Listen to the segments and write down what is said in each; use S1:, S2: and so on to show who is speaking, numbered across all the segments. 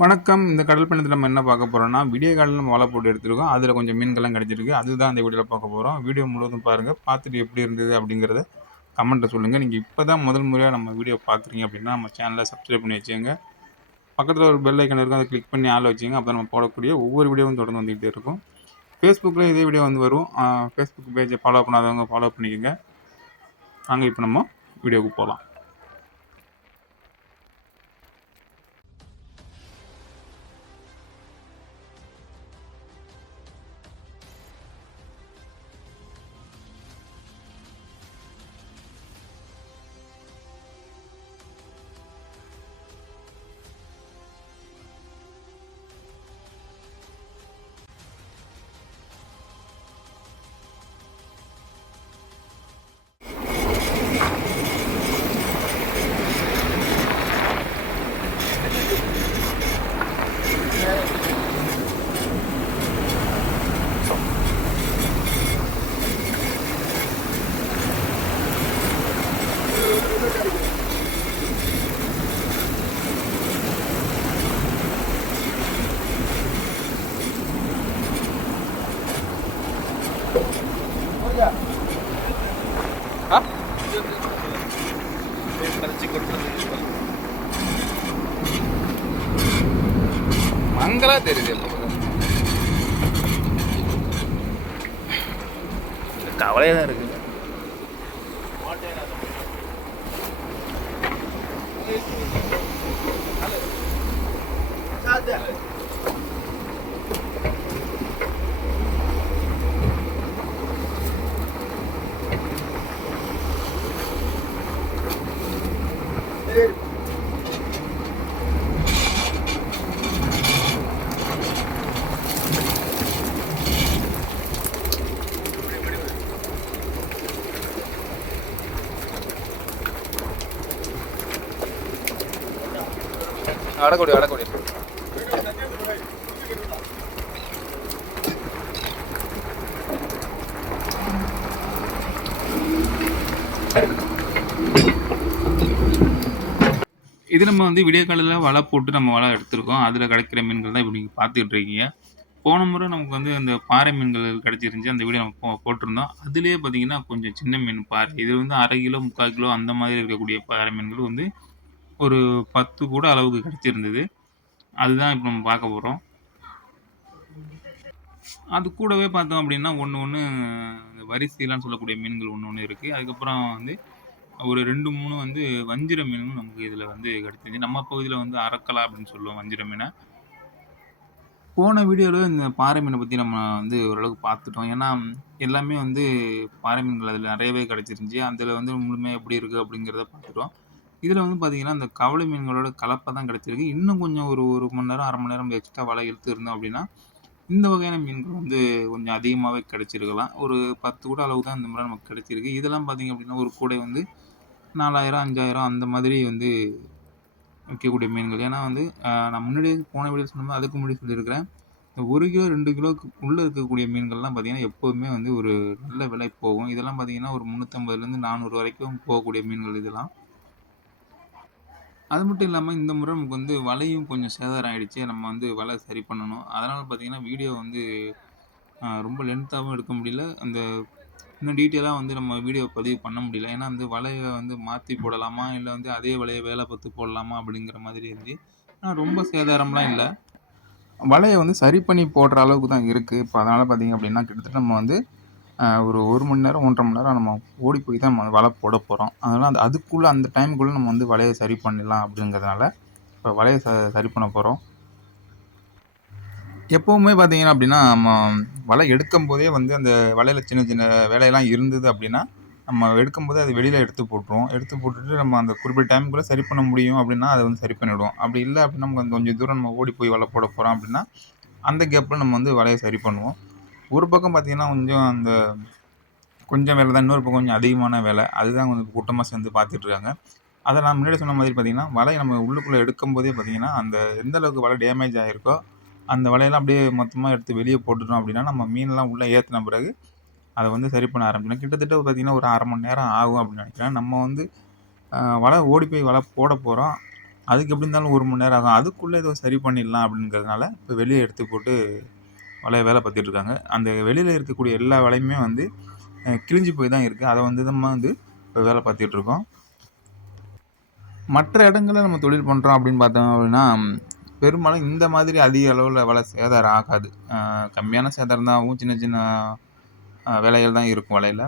S1: வணக்கம். இந்த கடல் பயணத்தில் நம்ம என்ன பார்க்க போகிறோம்னா வீடியோ காலையில் நம்ம வலை போட்டு எடுத்துருக்கோம். அதில் கொஞ்சம் மீன்கள்லாம் கிடச்சிருக்கு. அதுதான் அந்த வீடியோவில் பார்க்க போகிறோம் வீடியோ முழுவதும் பாருங்கள் பார்த்துட்டு எப்படி இருந்தது அப்படிங்கிறத கமெண்ட்டை சொல்லுங்கள் நீங்கள் இப்போ தான் முதல் முறையாக நம்ம வீடியோ பார்க்குறீங்க அப்படின்னா நம்ம சேனலை சப்ஸ்கிரைப் பண்ணி வச்சுங்க பக்கத்தில் ஒரு பெல் ஐக்கன் இருக்கும் அதை கிளிக் பண்ணி ஆள் வச்சுங்க அப்போ நம்ம போடக்கூடிய ஒவ்வொரு வீடியோவும் தொடர்ந்து வந்துகிட்டே இருக்கும். ஃபேஸ்புக்கில் இதே வீடியோ வந்து வரும். ஃபேஸ்புக் பேஜை ஃபாலோ பண்ணாதவங்க ஃபாலோ பண்ணிக்கோங்க. நாங்கள் இப்போ நம்ம வீடியோவுக்கு போகலாம்
S2: மங்களா தெரியுது கவலையாக தான் இருக்கு. அடக்கொடி அடக்கொடி.
S1: இது நம்ம வந்து விடிய காலையில் வலை போட்டு நம்ம வலை எடுத்திருக்கோம். அதில் கிடைக்கிற மீன்கள் தான் இப்படி நீங்கள் பார்த்துக்கிட்டு இருக்கீங்க. போன முறை நமக்கு வந்து அந்த பாறை மீன்கள் கிடச்சிருந்துச்சி. அந்த வீடியோ நம்ம போ போட்டிருந்தோம். அதுலேயே பார்த்தீங்கன்னா கொஞ்சம் சின்ன மீன் பாறை. இது வந்து அரை கிலோ முக்கால் கிலோ அந்த மாதிரி இருக்கக்கூடிய பாறை மீன்கள் வந்து ஒரு பத்து கூட அளவுக்கு கிடச்சிருந்தது. அதுதான் இப்போ நம்ம பார்க்க போகிறோம் அது கூடவே பார்த்தோம் அப்படின்னா ஒன்று ஒன்று வரிசையெல்லாம் சொல்லக்கூடிய மீன்கள் ஒன்று ஒன்று இருக்குது அதுக்கப்புறம் வந்து ஒரு ரெண்டு மூணு வந்து வஞ்சிர மீனும் நமக்கு இதில் வந்து கிடச்சிது நம்ம பகுதியில் வந்து அரக்கலா அப்படின்னு சொல்லுவோம் வஞ்சிர மீனை. போன வீடியோவில் இந்த பாறை மீனை பற்றி நம்ம வந்து ஓரளவுக்கு பார்த்துட்டோம். ஏன்னா எல்லாமே வந்து பாறை மீன்கள் அதில் நிறையவே கிடச்சிருந்துச்சி. அதில் வந்து முழுமையாக எப்படி இருக்குது அப்படிங்கிறத பார்த்துட்டோம். இதில் வந்து பார்த்தீங்கன்னா இந்த கவலை மீன்களோட கலப்பை தான் கிடச்சிருக்கு. இன்னும் கொஞ்சம் ஒரு ஒரு மணி நேரம் அரை மணி நேரம் எக்ஸ்ட்ரா வலை இழுத்து இருந்தோம் அப்படின்னா இந்த வகையான மீன்கள் வந்து கொஞ்சம் அதிகமாகவே கிடச்சிருக்கலாம். ஒரு பத்து கூட அளவு தான் இந்த முறை நமக்கு கிடச்சிருக்கு. இதெல்லாம் பார்த்தீங்க அப்படின்னா ஒரு கூடை வந்து நாலாயிரம் அஞ்சாயிரம் அந்த மாதிரி வந்து விற்கக்கூடிய மீன்கள். ஏன்னா வந்து நான் முன்னாடியே போன வீடியோ சொன்னோம் அதுக்கு முன்னாடி சொல்லியிருக்கிறேன். இந்த ஒரு கிலோ ரெண்டு கிலோக்கு உள்ளே இருக்கக்கூடிய மீன்கள்லாம் பார்த்திங்கன்னா எப்போதுமே வந்து ஒரு நல்ல விலை போகும். இதெல்லாம் பார்த்திங்கன்னா ஒரு முந்நூற்றம்பதுலேருந்து நானூறு வரைக்கும் போகக்கூடிய மீன்கள் இதெல்லாம். அது மட்டும் இல்லாமல் இந்த முறை நமக்கு வந்து வலையும் கொஞ்சம் சேதாரம் ஆகிடுச்சு நம்ம வந்து வலை சரி பண்ணணும். அதனால் பார்த்திங்கன்னா வீடியோ வந்து ரொம்ப லென்த்தாகவும் எடுக்க முடியல. அந்த இன்னும் டீட்டெயிலாக வந்து நம்ம வீடியோ பதிவு பண்ண முடியல. ஏன்னா வந்து வலையை வந்து மாற்றி போடலாமா? இல்லை வந்து அதே வலையை வேலை பார்த்து போடலாமா? அப்படிங்கிற மாதிரி இருந்துச்சு ஆனால் ரொம்ப சேதாரம்லாம் இல்லை. வலையை வந்து சரி பண்ணி போடுற அளவுக்கு தான் இருக்குது இப்போ அதனால் பார்த்திங்க அப்படின்னா கிட்டத்தட்ட நம்ம வந்து ஒரு ஒரு மணி நேரம் ஒன்றரை மணி நேரம் நம்ம ஓடி போய் தான் நம்ம வலை போட போகிறோம் அதனால் அந்த அதுக்குள்ளே அந்த டைமுக்குள்ளே நம்ம வந்து வலையை சரி பண்ணிடலாம் அப்படிங்கிறதுனால இப்போ வலையை ச சரி பண்ண போகிறோம் எப்போவுமே பார்த்தீங்கன்னா அப்படின்னா நம்ம வலை எடுக்கும் போதே வந்து அந்த வலையில் சின்ன சின்ன வேலையெல்லாம் இருந்தது அப்படின்னா நம்ம எடுக்கும்போது அது வெளியில் எடுத்து போட்டுருவோம். எடுத்து போட்டுட்டு நம்ம அந்த குறிப்பிட்ட டைமுக்குள்ளே சரி பண்ண முடியும் அப்படின்னா அதை வந்து சரி பண்ணிவிடுவோம் அப்படி இல்லை அப்படின்னா நம்ம கொஞ்சம் தூரம் நம்ம ஓடி போய் வலை போட போகிறோம் அப்படின்னா அந்த கேப்பில் நம்ம வந்து வலையை சரி பண்ணுவோம். ஒரு பக்கம் பார்த்திங்கன்னா கொஞ்சம் அந்த கொஞ்சம் வேலை தான் இன்னொரு பக்கம் கொஞ்சம் அதிகமான வேலை. அதுதான் கொஞ்சம் கூட்டமாக சேர்ந்து பார்த்துட்ருக்காங்க அதை நான் முன்னாடி சொன்ன மாதிரி பார்த்திங்கன்னா வலையை நம்ம உள்ளுக்குள்ளே எடுக்கும் போதே பார்த்திங்கன்னா அந்த எந்த அளவுக்கு வலை டேமேஜ் ஆகிருக்கோ அந்த வலையெல்லாம் அப்படியே மொத்தமாக எடுத்து வெளியே போட்டுட்டோம் அப்படின்னா நம்ம மீன்லாம் உள்ளே ஏற்றின பிறகு அதை வந்து சரி பண்ண ஆரம்பிக்கணும். கிட்டத்தட்ட பார்த்திங்கன்னா ஒரு அரை மணி நேரம் ஆகும் அப்படின்னு நினைக்கிறேன். நம்ம வந்து வலை ஓடி போய் வலை போட போகிறோம் அதுக்கு எப்படி இருந்தாலும் ஒரு மணி நேரம் ஆகும். அதுக்குள்ளே ஏதோ சரி பண்ணிடலாம் அப்படிங்கிறதுனால இப்போ வெளியே எடுத்து போட்டு வலைய வேலை பார்த்துட்டு இருக்காங்க. அந்த வெளியில் இருக்கக்கூடிய எல்லா வலையுமே வந்து கிழிஞ்சு போய் தான் இருக்குது அதை வந்து நம்ம வந்து இப்போ வேலை பார்த்துட்டு இருக்கோம். மற்ற இடங்களில் நம்ம தொழில் பண்ணுறோம் அப்படின்னு பார்த்தோம் அப்படின்னா பெரும்பாலும் இந்த மாதிரி அதிக அளவில் வலை சேதாரம் ஆகாது. கம்மியான சேதாரம் தான் ஆகும் சின்ன சின்ன அஹ், வேலைகள் தான் இருக்கும் வலையில்.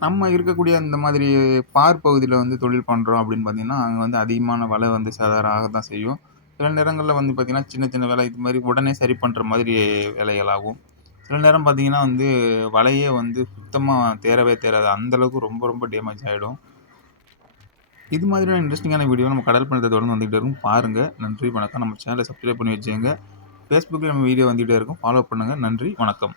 S1: நம்ம இருக்கக்கூடிய இந்த மாதிரி பார் பகுதியில் வந்து தொழில் பண்ணுறோம் அப்படின்னு பார்த்தீங்கன்னா அங்கே வந்து அதிகமான வலை வந்து சேதாரம் ஆக தான் செய்யும். சில நேரங்களில் வந்து பார்த்திங்கன்னா சின்ன சின்ன வேலை இது மாதிரி உடனே சரி பண்ணுற மாதிரி வேலைகளாகும். சில நேரம் பார்த்தீங்கன்னா வந்து வலையே வந்து சுத்தமாக தேரவே தேராது அந்தளவுக்கு ரொம்ப ரொம்ப டேமேஜ் ஆகிடும் இது மாதிரியான இன்ட்ரெஸ்டிங்கான வீடியோ நம்ம கடல் பணத்தை தொடர்ந்து வந்துகிட்டே இருக்கும். பாருங்கள் நன்றி வணக்கம். நம்ம சேனலை சப்ஸ்கிரைப் பண்ணி வச்சுங்க ஃபேஸ்புக்கில் நம்ம வீடியோ வந்துகிட்டே இருக்கும். ஃபாலோ பண்ணுங்கள் நன்றி வணக்கம்.